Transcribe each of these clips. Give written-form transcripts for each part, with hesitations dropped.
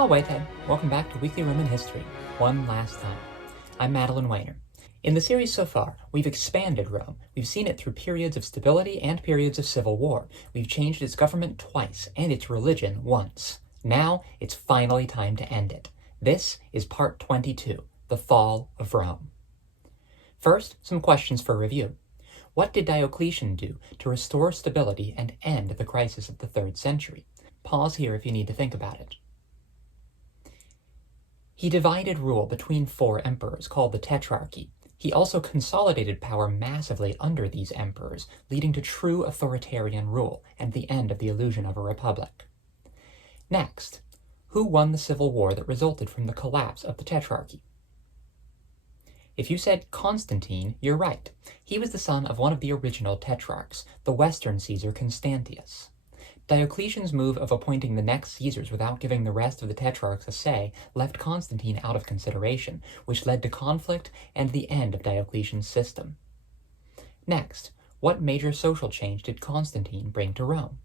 Salve! Welcome back to Weekly Roman History, one last time. I'm Madeline Weiner. In the series so far, we've expanded Rome. We've seen it through periods of stability and periods of civil war. We've changed its government twice and its religion once. Now, it's finally time to end it. This is part 22, the Fall of Rome. First, some questions for review. What did Diocletian do to restore stability and end the crisis of the 3rd century? Pause here if you need to think about it. He divided rule between 4 emperors called the Tetrarchy. He also consolidated power massively under these emperors, leading to true authoritarian rule and the end of the illusion of a republic. Next, who won the civil war that resulted from the collapse of the Tetrarchy? If you said Constantine, you're right. He was the son of one of the original tetrarchs, the Western Caesar Constantius. Diocletian's move of appointing the next Caesars without giving the rest of the tetrarchs a say left Constantine out of consideration, which led to conflict and the end of Diocletian's system. Next, what major social change did Constantine bring to Rome?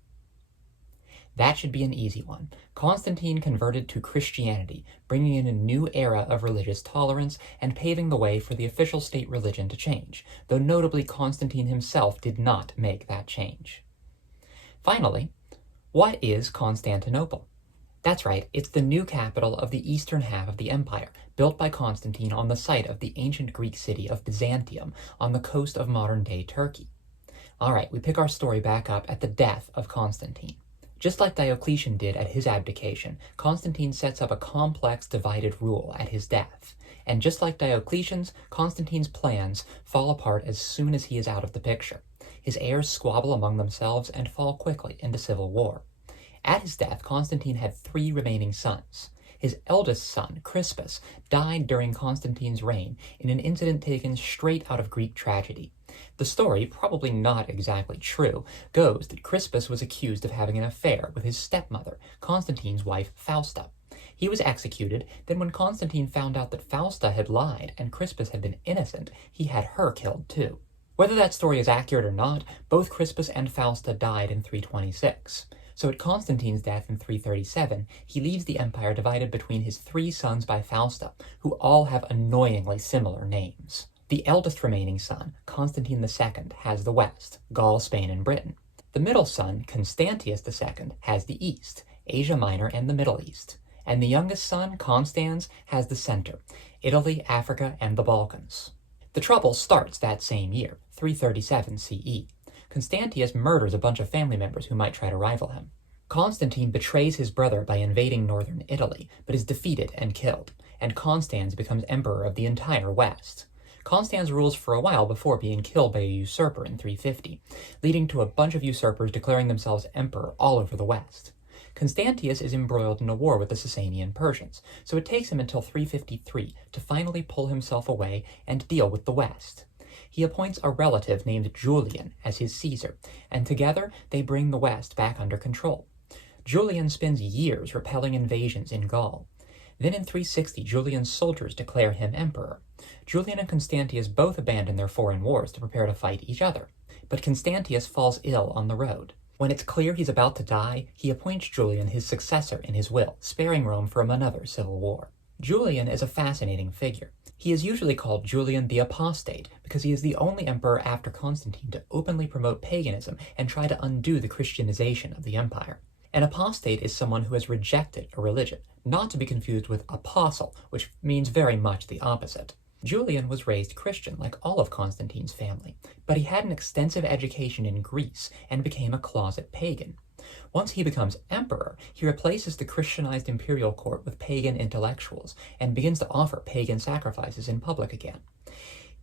That should be an easy one. Constantine converted to Christianity, bringing in a new era of religious tolerance and paving the way for the official state religion to change, though notably Constantine himself did not make that change. Finally, what is Constantinople? That's right, it's the new capital of the eastern half of the empire, built by Constantine on the site of the ancient Greek city of Byzantium on the coast of modern-day Turkey. Alright, we pick our story back up at the death of Constantine. Just like Diocletian did at his abdication, Constantine sets up a complex divided rule at his death. And just like Diocletian's, Constantine's plans fall apart as soon as he is out of the picture. His heirs squabble among themselves and fall quickly into civil war. At his death, Constantine had 3 remaining sons. His eldest son, Crispus, died during Constantine's reign in an incident taken straight out of Greek tragedy. The story, probably not exactly true, goes that Crispus was accused of having an affair with his stepmother, Constantine's wife Fausta. He was executed, then when Constantine found out that Fausta had lied and Crispus had been innocent, he had her killed too. Whether that story is accurate or not, both Crispus and Fausta died in 326. So at Constantine's death in 337, he leaves the empire divided between his 3 sons by Fausta, who all have annoyingly similar names. The eldest remaining son, Constantine II, has the west, Gaul, Spain, and Britain. The middle son, Constantius II, has the east, Asia Minor and the Middle East. And the youngest son, Constans, has the center, Italy, Africa, and the Balkans. The trouble starts that same year, 337 CE. Constantius murders a bunch of family members who might try to rival him. Constantine betrays his brother by invading northern Italy, but is defeated and killed, and Constans becomes emperor of the entire West. Constans rules for a while before being killed by a usurper in 350, leading to a bunch of usurpers declaring themselves emperor all over the West. Constantius is embroiled in a war with the Sasanian Persians, so it takes him until 353 to finally pull himself away and deal with the West. He appoints a relative named Julian as his Caesar, and together they bring the West back under control. Julian spends years repelling invasions in Gaul. Then in 360, Julian's soldiers declare him emperor. Julian and Constantius both abandon their foreign wars to prepare to fight each other, but Constantius falls ill on the road. When it's clear he's about to die, he appoints Julian his successor in his will, sparing Rome from another civil war. Julian is a fascinating figure. He is usually called Julian the Apostate because he is the only emperor after Constantine to openly promote paganism and try to undo the Christianization of the empire. An apostate is someone who has rejected a religion, not to be confused with apostle, which means very much the opposite. Julian was raised Christian like all of Constantine's family, but he had an extensive education in Greece and became a closet pagan. Once he becomes emperor, he replaces the Christianized imperial court with pagan intellectuals and begins to offer pagan sacrifices in public again.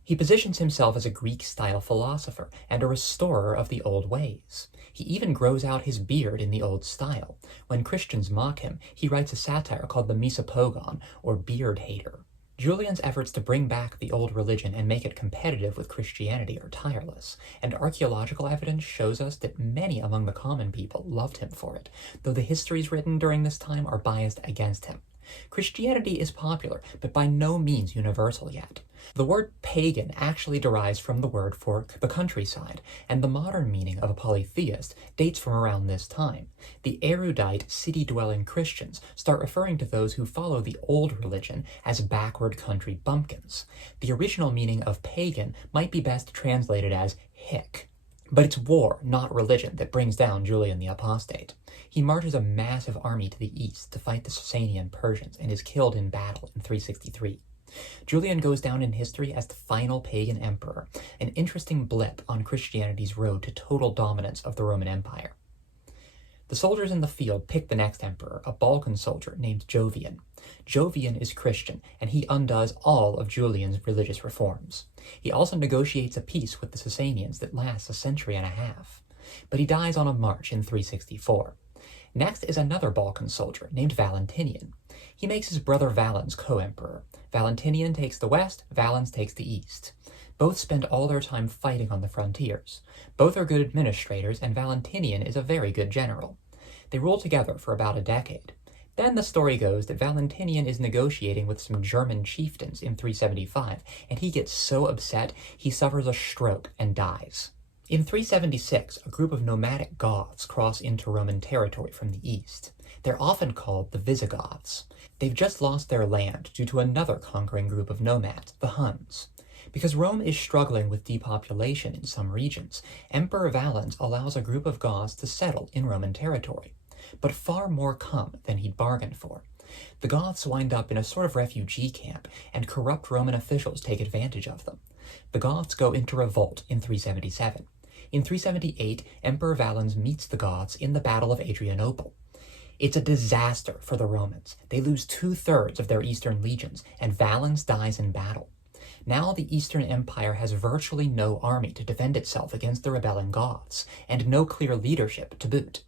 He positions himself as a Greek-style philosopher and a restorer of the old ways. He even grows out his beard in the old style. When Christians mock him, he writes a satire called the Misopogon, or beard hater. Julian's efforts to bring back the old religion and make it competitive with Christianity are tireless, and archaeological evidence shows us that many among the common people loved him for it, though the histories written during this time are biased against him. Christianity is popular, but by no means universal yet. The word pagan actually derives from the word for the countryside, and the modern meaning of a polytheist dates from around this time. The erudite, city-dwelling Christians start referring to those who follow the old religion as backward country bumpkins. The original meaning of pagan might be best translated as hick. But it's war, not religion, that brings down Julian the Apostate. He marches a massive army to the east to fight the Sasanian Persians and is killed in battle in 363. Julian goes down in history as the final pagan emperor, an interesting blip on Christianity's road to total dominance of the Roman Empire. The soldiers in the field pick the next emperor, a Balkan soldier named Jovian. Jovian is Christian, and he undoes all of Julian's religious reforms. He also negotiates a peace with the Sasanians that lasts a century and a half. But he dies on a march in 364. Next is another Balkan soldier named Valentinian. He makes his brother Valens co-emperor. Valentinian takes the west, Valens takes the east. Both spend all their time fighting on the frontiers. Both are good administrators, and Valentinian is a very good general. They rule together for about a decade. Then the story goes that Valentinian is negotiating with some German chieftains in 375, and he gets so upset he suffers a stroke and dies. In 376, a group of nomadic Goths cross into Roman territory from the east. They're often called the Visigoths. They've just lost their land due to another conquering group of nomads, the Huns. Because Rome is struggling with depopulation in some regions, Emperor Valens allows a group of Goths to settle in Roman territory. But far more come than he'd bargained for. The Goths wind up in a sort of refugee camp, and corrupt Roman officials take advantage of them. The Goths go into revolt in 377. In 378, Emperor Valens meets the Goths in the Battle of Adrianople. It's a disaster for the Romans. They lose 2/3 of their eastern legions, and Valens dies in battle. Now the Eastern Empire has virtually no army to defend itself against the rebelling Goths, and no clear leadership to boot.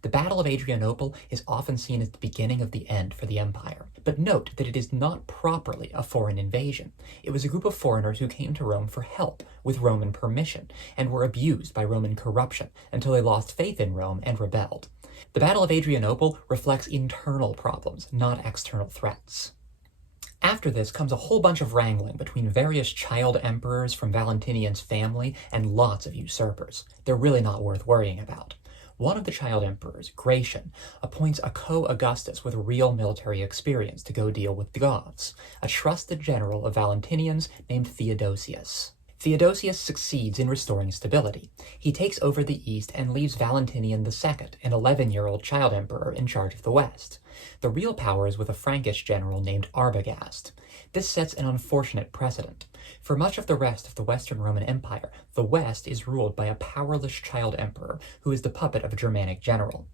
The Battle of Adrianople is often seen as the beginning of the end for the empire. But note that it is not properly a foreign invasion. It was a group of foreigners who came to Rome for help, with Roman permission, and were abused by Roman corruption until they lost faith in Rome and rebelled. The Battle of Adrianople reflects internal problems, not external threats. After this comes a whole bunch of wrangling between various child emperors from Valentinian's family and lots of usurpers. They're really not worth worrying about. One of the child emperors, Gratian, appoints a co-Augustus with real military experience to go deal with the Goths, a trusted general of Valentinian's named Theodosius. Theodosius succeeds in restoring stability. He takes over the east and leaves Valentinian II, an 11-year-old child emperor, in charge of the west. The real power is with a Frankish general named Arbogast. This sets an unfortunate precedent. For much of the rest of the Western Roman Empire, the West is ruled by a powerless child emperor who is the puppet of a Germanic general.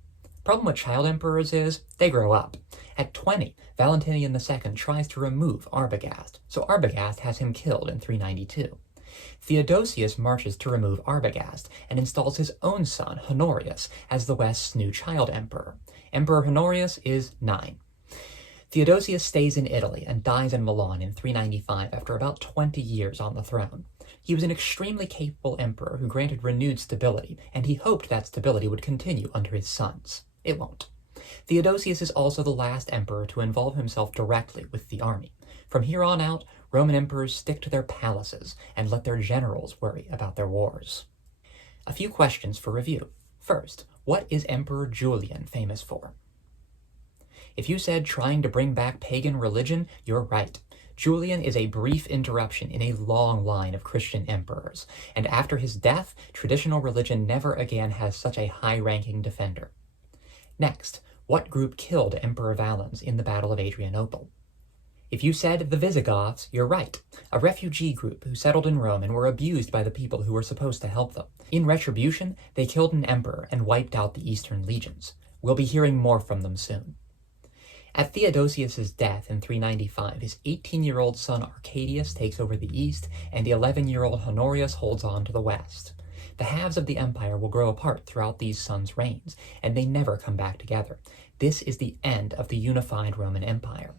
Problem with child emperors is, they grow up. At 20, Valentinian II tries to remove Arbogast, so Arbogast has him killed in 392. Theodosius marches to remove Arbogast and installs his own son, Honorius, as the West's new child emperor. Emperor Honorius is 9. Theodosius stays in Italy and dies in Milan in 395 after about 20 years on the throne. He was an extremely capable emperor who granted renewed stability, and he hoped that stability would continue under his sons. It won't. Theodosius is also the last emperor to involve himself directly with the army. From here on out, Roman emperors stick to their palaces and let their generals worry about their wars. A few questions for review. First, what is Emperor Julian famous for? If you said trying to bring back pagan religion, you're right. Julian is a brief interruption in a long line of Christian emperors, and after his death, traditional religion never again has such a high-ranking defender. Next, what group killed Emperor Valens in the Battle of Adrianople? If you said the Visigoths, you're right. A refugee group who settled in Rome and were abused by the people who were supposed to help them. In retribution, they killed an emperor and wiped out the eastern legions. We'll be hearing more from them soon. At Theodosius' death in 395, his 18-year-old son Arcadius takes over the east, and the 11-year-old Honorius holds on to the west. The halves of the empire will grow apart throughout these sons' reigns, and they never come back together. This is the end of the unified Roman Empire.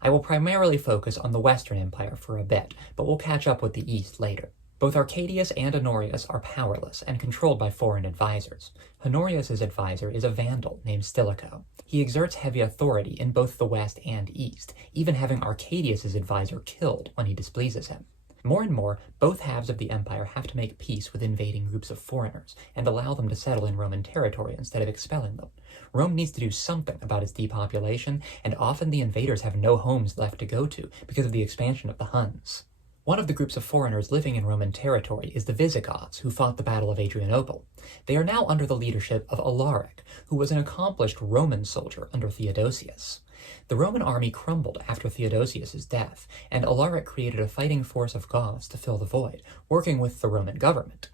I will primarily focus on the Western Empire for a bit, but we'll catch up with the East later. Both Arcadius and Honorius are powerless and controlled by foreign advisors. Honorius's advisor is a Vandal named Stilicho. He exerts heavy authority in both the west and east, even having Arcadius's advisor killed when he displeases him. More and more, both halves of the empire have to make peace with invading groups of foreigners and allow them to settle in Roman territory instead of expelling them. Rome needs to do something about its depopulation, and often the invaders have no homes left to go to because of the expansion of the Huns. One of the groups of foreigners living in Roman territory is the Visigoths, who fought the Battle of Adrianople. They are now under the leadership of Alaric, who was an accomplished Roman soldier under Theodosius. The Roman army crumbled after Theodosius' death, and Alaric created a fighting force of Goths to fill the void, working with the Roman government.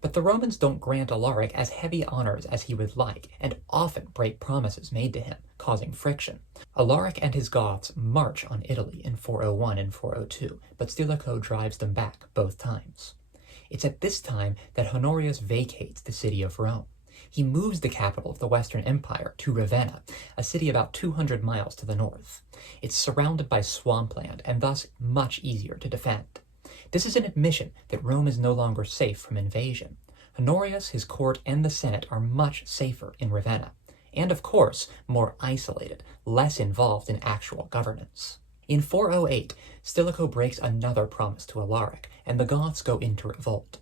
But the Romans don't grant Alaric as heavy honors as he would like, and often break promises made to him, causing friction. Alaric and his Goths march on Italy in 401 and 402, but Stilicho drives them back both times. It's at this time that Honorius vacates the city of Rome. He moves the capital of the Western Empire to Ravenna, a city about 200 miles to the north. It's surrounded by swampland and thus much easier to defend. This is an admission that Rome is no longer safe from invasion. Honorius, his court, and the Senate are much safer in Ravenna, and of course, more isolated, less involved in actual governance. In 408, Stilicho breaks another promise to Alaric, and the Goths go into revolt.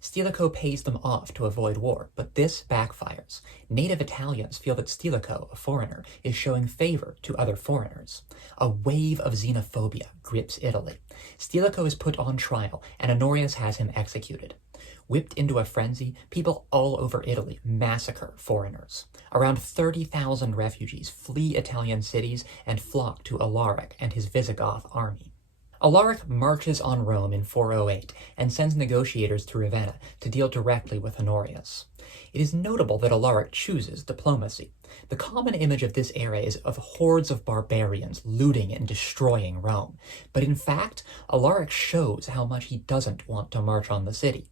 Stilicho pays them off to avoid war, but this backfires. Native Italians feel that Stilicho, a foreigner, is showing favor to other foreigners. A wave of xenophobia grips Italy. Stilicho is put on trial, and Honorius has him executed. Whipped into a frenzy, people all over Italy massacre foreigners. Around 30,000 refugees flee Italian cities and flock to Alaric and his Visigoth army. Alaric marches on Rome in 408 and sends negotiators to Ravenna to deal directly with Honorius. It is notable that Alaric chooses diplomacy. The common image of this era is of hordes of barbarians looting and destroying Rome, but in fact, Alaric shows how much he doesn't want to march on the city.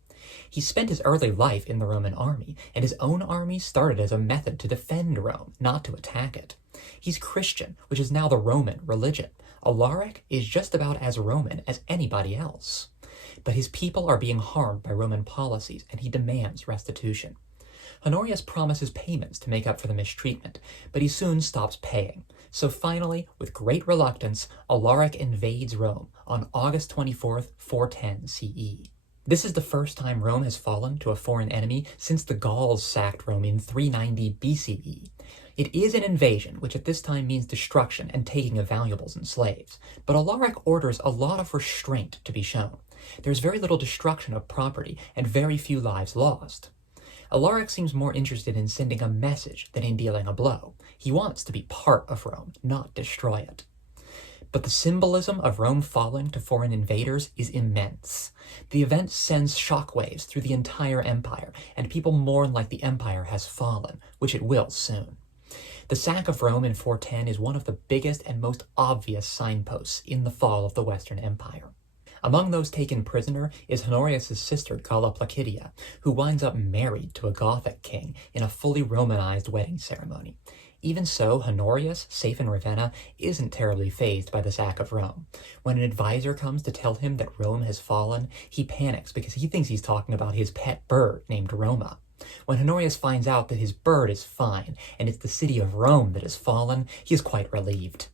He spent his early life in the Roman army, and his own army started as a method to defend Rome, not to attack it. He's Christian, which is now the Roman religion. Alaric is just about as Roman as anybody else. But his people are being harmed by Roman policies, and he demands restitution. Honorius promises payments to make up for the mistreatment, but he soon stops paying. So finally, with great reluctance, Alaric invades Rome on August 24th, 410 CE. This is the first time Rome has fallen to a foreign enemy since the Gauls sacked Rome in 390 BCE. It is an invasion, which at this time means destruction and taking of valuables and slaves, but Alaric orders a lot of restraint to be shown. There's very little destruction of property and very few lives lost. Alaric seems more interested in sending a message than in dealing a blow. He wants to be part of Rome, not destroy it. But the symbolism of Rome falling to foreign invaders is immense. The event sends shockwaves through the entire empire, and people mourn like the empire has fallen, which it will soon. The sack of Rome in 410 is one of the biggest and most obvious signposts in the fall of the Western Empire. Among those taken prisoner is Honorius' sister Galla Placidia, who winds up married to a Gothic king in a fully Romanized wedding ceremony. Even so, Honorius, safe in Ravenna, isn't terribly fazed by the sack of Rome. When an advisor comes to tell him that Rome has fallen, he panics because he thinks he's talking about his pet bird named Roma. When Honorius finds out that his bird is fine, and it's the city of Rome that has fallen, he is quite relieved.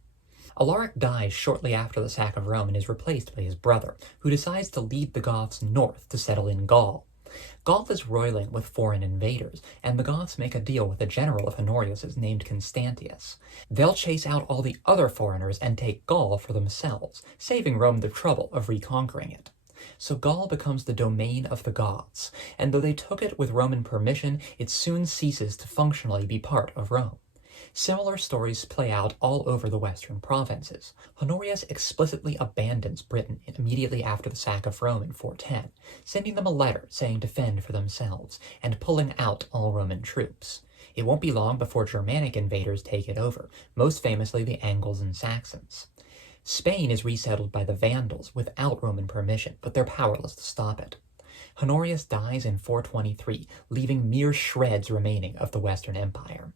Alaric dies shortly after the sack of Rome and is replaced by his brother, who decides to lead the Goths north to settle in Gaul. Gaul is roiling with foreign invaders, and the Goths make a deal with a general of Honorius's named Constantius. They'll chase out all the other foreigners and take Gaul for themselves, saving Rome the trouble of reconquering it. So Gaul becomes the domain of the Goths, and though they took it with Roman permission, it soon ceases to functionally be part of Rome. Similar stories play out all over the western provinces. Honorius explicitly abandons Britain immediately after the sack of Rome in 410, sending them a letter saying to fend for themselves, and pulling out all Roman troops. It won't be long before Germanic invaders take it over, most famously the Angles and Saxons. Spain is resettled by the Vandals without Roman permission, but they're powerless to stop it. Honorius dies in 423, leaving mere shreds remaining of the Western Empire.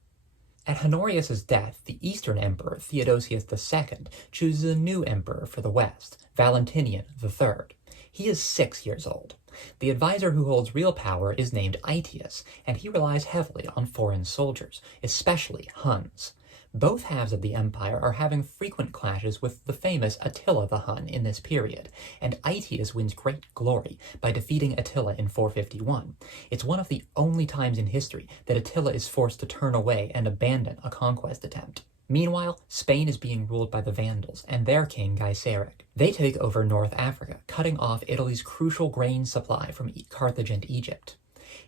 At Honorius' death, the Eastern Emperor, Theodosius II, chooses a new emperor for the West, Valentinian III. He is 6 years old. The advisor who holds real power is named Aetius, and he relies heavily on foreign soldiers, especially Huns. Both halves of the empire are having frequent clashes with the famous Attila the Hun in this period, and Aetius wins great glory by defeating Attila in 451. It's one of the only times in history that Attila is forced to turn away and abandon a conquest attempt. Meanwhile, Spain is being ruled by the Vandals and their king Gaiseric. They take over North Africa, cutting off Italy's crucial grain supply from Carthage and Egypt.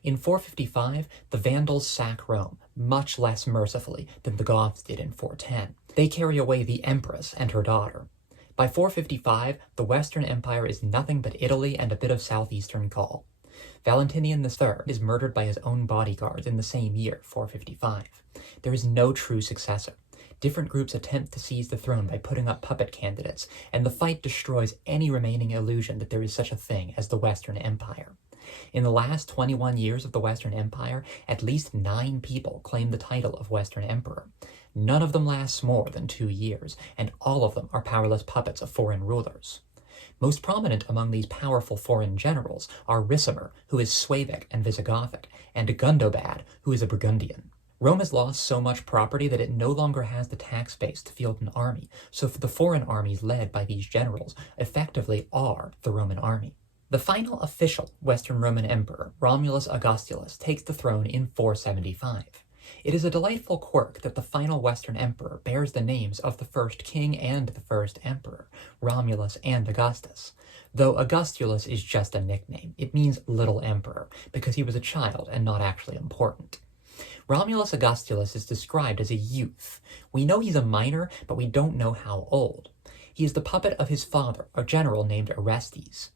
In 455, the Vandals sack Rome, much less mercifully than the Goths did in 410. They carry away the empress and her daughter. By 455, the Western Empire is nothing but Italy and a bit of southeastern Gaul. Valentinian III is murdered by his own bodyguards in the same year, 455. There is no true successor. Different groups attempt to seize the throne by putting up puppet candidates, and the fight destroys any remaining illusion that there is such a thing as the Western Empire. In the last 21 years of the Western Empire, at least 9 people claim the title of Western Emperor. None of them lasts more than 2 years, and all of them are powerless puppets of foreign rulers. Most prominent among these powerful foreign generals are Ricimer, who is Suevic and Visigothic, and Gundobad, who is a Burgundian. Rome has lost so much property that it no longer has the tax base to field an army, so the foreign armies led by these generals effectively are the Roman army. The final official Western Roman emperor, Romulus Augustulus, takes the throne in 475. It is a delightful quirk that the final Western emperor bears the names of the first king and the first emperor, Romulus and Augustus. Though Augustulus is just a nickname, it means little emperor, because he was a child and not actually important. Romulus Augustulus is described as a youth. We know he's a minor, but we don't know how old. He is the puppet of his father, a general named Orestes.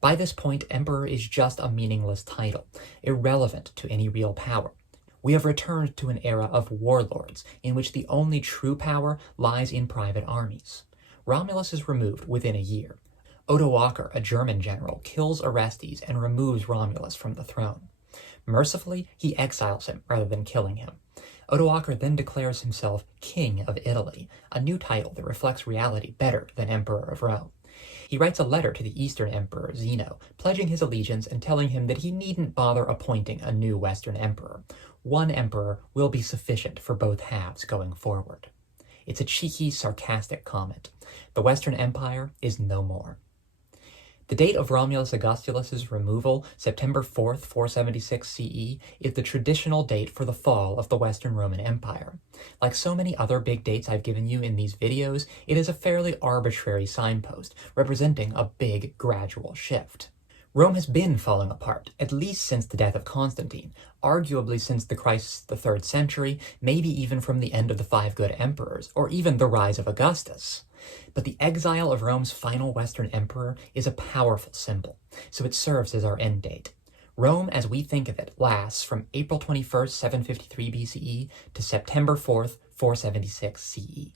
By this point, emperor is just a meaningless title, irrelevant to any real power. We have returned to an era of warlords, in which the only true power lies in private armies. Romulus is removed within a year. Odoacer, a German general, kills Orestes and removes Romulus from the throne. Mercifully, he exiles him rather than killing him. Odoacer then declares himself King of Italy, a new title that reflects reality better than Emperor of Rome. He writes a letter to the Eastern Emperor Zeno, pledging his allegiance and telling him that he needn't bother appointing a new Western Emperor. One emperor will be sufficient for both halves going forward. It's a cheeky, sarcastic comment. The Western Empire is no more. The date of Romulus Augustulus's removal, September 4th, 476 CE, is the traditional date for the fall of the Western Roman Empire. Like so many other big dates I've given you in these videos, it is a fairly arbitrary signpost, representing a big, gradual shift. Rome has been falling apart, at least since the death of Constantine, arguably since the crisis of the 3rd century, maybe even from the end of the 5 good emperors, or even the rise of Augustus. But the exile of Rome's final Western emperor is a powerful symbol, so it serves as our end date. Rome, as we think of it, lasts from April 21st, 753 BCE to September 4th, 476 CE.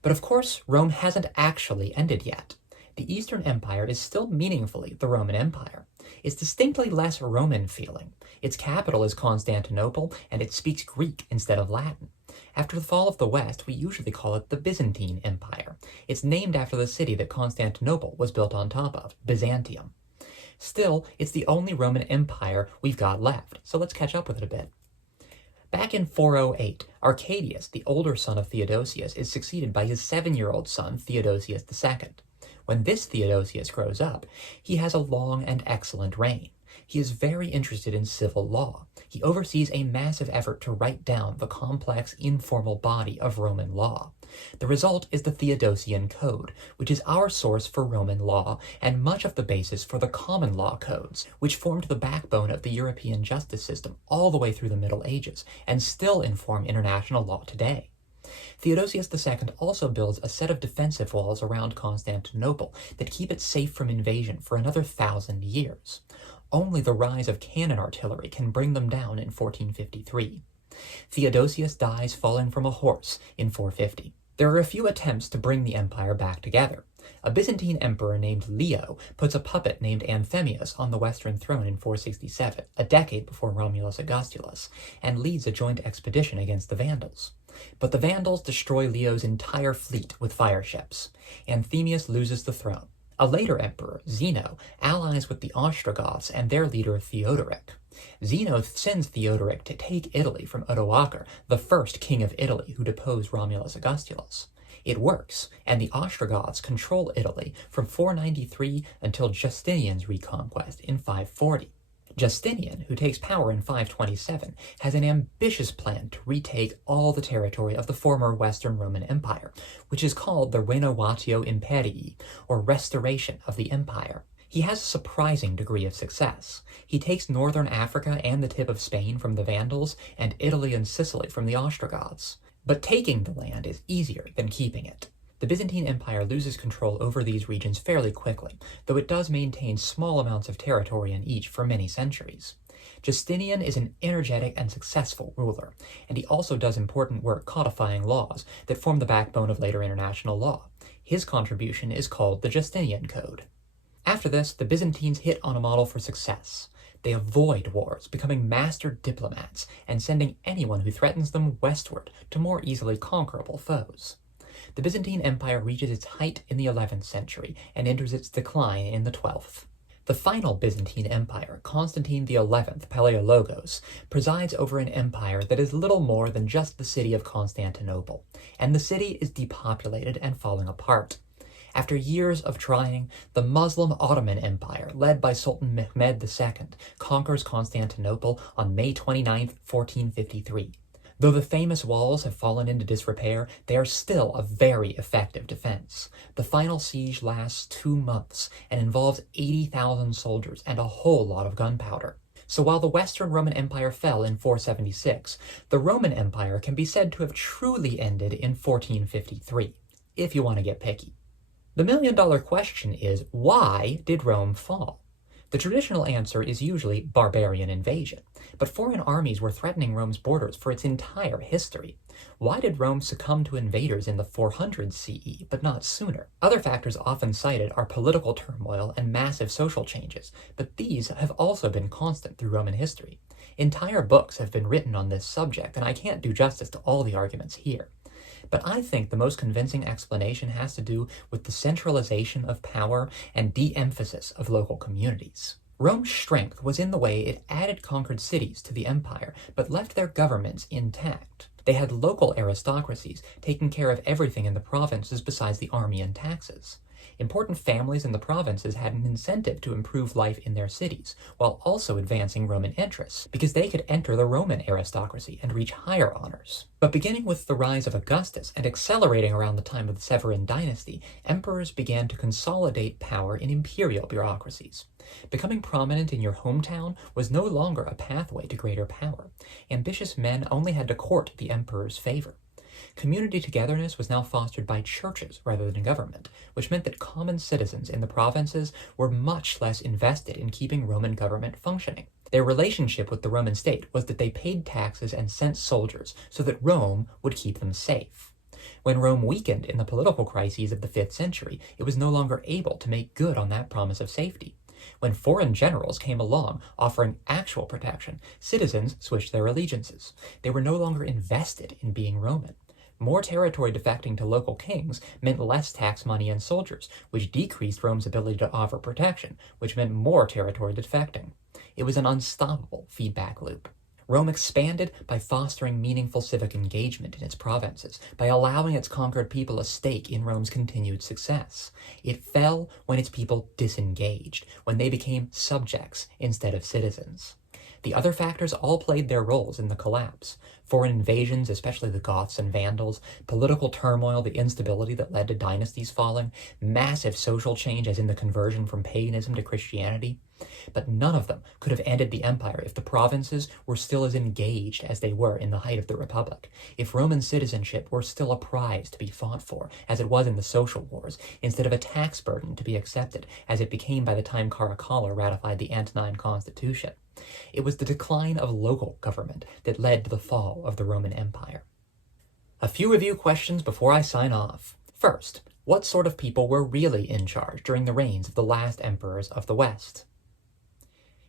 But of course, Rome hasn't actually ended yet. The Eastern Empire is still meaningfully the Roman Empire. It's distinctly less Roman feeling. Its capital is Constantinople, and it speaks Greek instead of Latin. After the fall of the West, we usually call it the Byzantine Empire. It's named after the city that Constantinople was built on top of, Byzantium. Still, it's the only Roman Empire we've got left, so let's catch up with it a bit. Back in 408, Arcadius, the older son of Theodosius, is succeeded by his 7-year-old son, Theodosius II. When this Theodosius grows up, he has a long and excellent reign. He is very interested in civil law. He oversees a massive effort to write down the complex, informal body of Roman law. The result is the Theodosian Code, which is our source for Roman law and much of the basis for the common law codes, which formed the backbone of the European justice system all the way through the Middle Ages and still inform international law today. Theodosius II also builds a set of defensive walls around Constantinople that keep it safe from invasion for another 1,000 years. Only the rise of cannon artillery can bring them down in 1453. Theodosius dies falling from a horse in 450. There are a few attempts to bring the empire back together. A Byzantine emperor named Leo puts a puppet named Anthemius on the Western throne in 467, a decade before Romulus Augustulus, and leads a joint expedition against the Vandals. But the Vandals destroy Leo's entire fleet with fire ships. Anthemius loses the throne. A later emperor, Zeno, allies with the Ostrogoths and their leader Theodoric. Zeno sends Theodoric to take Italy from Odoacer, the first king of Italy who deposed Romulus Augustulus. It works, and the Ostrogoths control Italy from 493 until Justinian's reconquest in 540. Justinian, who takes power in 527, has an ambitious plan to retake all the territory of the former Western Roman Empire, which is called the Renovatio Imperii, or Restoration of the Empire. He has a surprising degree of success. He takes northern Africa and the tip of Spain from the Vandals, and Italy and Sicily from the Ostrogoths. But taking the land is easier than keeping it. The Byzantine Empire loses control over these regions fairly quickly, though it does maintain small amounts of territory in each for many centuries. Justinian is an energetic and successful ruler, and he also does important work codifying laws that form the backbone of later international law. His contribution is called the Justinian Code. After this, the Byzantines hit on a model for success. They avoid wars, becoming master diplomats, and sending anyone who threatens them westward to more easily conquerable foes. The Byzantine Empire reaches its height in the 11th century and enters its decline in the 12th. The final Byzantine Empire, Constantine XI Palaiologos, presides over an empire that is little more than just the city of Constantinople, and the city is depopulated and falling apart. After years of trying, the Muslim Ottoman Empire, led by Sultan Mehmed II, conquers Constantinople on May 29, 1453. Though the famous walls have fallen into disrepair, they are still a very effective defense. The final siege lasts 2 months and involves 80,000 soldiers and a whole lot of gunpowder. So while the Western Roman Empire fell in 476, the Roman Empire can be said to have truly ended in 1453, if you want to get picky. The million-dollar question is, why did Rome fall? The traditional answer is usually barbarian invasion, but foreign armies were threatening Rome's borders for its entire history. Why did Rome succumb to invaders in the 400s CE, but not sooner? Other factors often cited are political turmoil and massive social changes, but these have also been constant through Roman history. Entire books have been written on this subject, and I can't do justice to all the arguments here. But I think the most convincing explanation has to do with the centralization of power and de-emphasis of local communities. Rome's strength was in the way it added conquered cities to the empire, but left their governments intact. They had local aristocracies taking care of everything in the provinces besides the army and taxes. Important families in the provinces had an incentive to improve life in their cities, while also advancing Roman interests, because they could enter the Roman aristocracy and reach higher honors. But beginning with the rise of Augustus and accelerating around the time of the Severan dynasty, emperors began to consolidate power in imperial bureaucracies. Becoming prominent in your hometown was no longer a pathway to greater power. Ambitious men only had to court the emperor's favor. Community togetherness was now fostered by churches rather than government, which meant that common citizens in the provinces were much less invested in keeping Roman government functioning. Their relationship with the Roman state was that they paid taxes and sent soldiers so that Rome would keep them safe. When Rome weakened in the political crises of the 5th century, it was no longer able to make good on that promise of safety. When foreign generals came along offering actual protection, citizens switched their allegiances. They were no longer invested in being Roman. More territory defecting to local kings meant less tax money and soldiers, which decreased Rome's ability to offer protection, which meant more territory defecting. It was an unstoppable feedback loop. Rome expanded by fostering meaningful civic engagement in its provinces, by allowing its conquered people a stake in Rome's continued success. It fell when its people disengaged, when they became subjects instead of citizens. The other factors all played their roles in the collapse. Foreign invasions, especially the Goths and Vandals, political turmoil, the instability that led to dynasties falling, massive social change as in the conversion from paganism to Christianity. But none of them could have ended the empire if the provinces were still as engaged as they were in the height of the Republic, if Roman citizenship were still a prize to be fought for, as it was in the social wars, instead of a tax burden to be accepted, as it became by the time Caracalla ratified the Antonine Constitution. It was the decline of local government that led to the fall of the Roman Empire. A few review questions before I sign off. First, what sort of people were really in charge during the reigns of the last emperors of the West?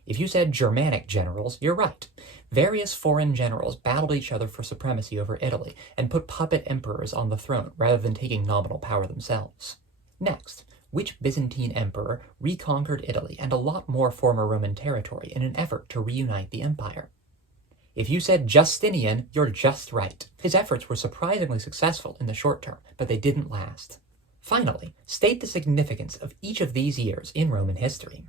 If you said Germanic generals, you're right. Various foreign generals battled each other for supremacy over Italy and put puppet emperors on the throne rather than taking nominal power themselves. Next, Which Byzantine emperor reconquered Italy and a lot more former Roman territory in an effort to reunite the empire? If you said Justinian, you're just right. His efforts were surprisingly successful in the short term, but they didn't last. Finally, state the significance of each of these years in Roman history.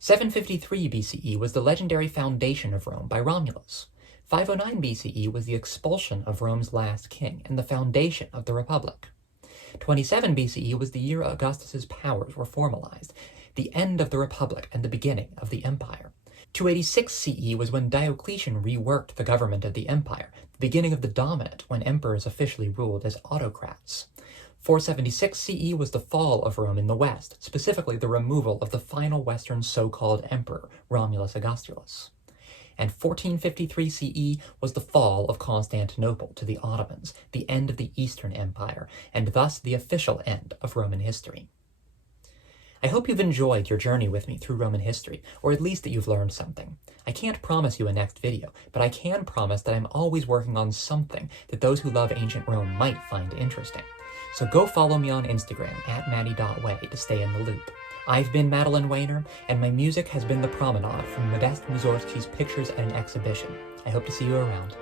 753 BCE was the legendary foundation of Rome by Romulus. 509 BCE was the expulsion of Rome's last king and the foundation of the Republic. 27 BCE was the year Augustus's powers were formalized, the end of the Republic and the beginning of the Empire. 286 CE was when Diocletian reworked the government of the empire, the beginning of the Dominate, when emperors officially ruled as autocrats. 476 CE was the fall of Rome in the west, specifically the removal of the final western so-called emperor, Romulus Augustulus. And 1453 CE was the fall of Constantinople to the Ottomans, the end of the Eastern Empire, and thus the official end of Roman history. I hope you've enjoyed your journey with me through Roman history, or at least that you've learned something. I can't promise you a next video, but I can promise that I'm always working on something that those who love ancient Rome might find interesting. So go follow me on Instagram @Maddie.way to stay in the loop. I've been Madeline Weiner, and my music has been The Promenade from Modest Mussorgsky's Pictures at an Exhibition. I hope to see you around.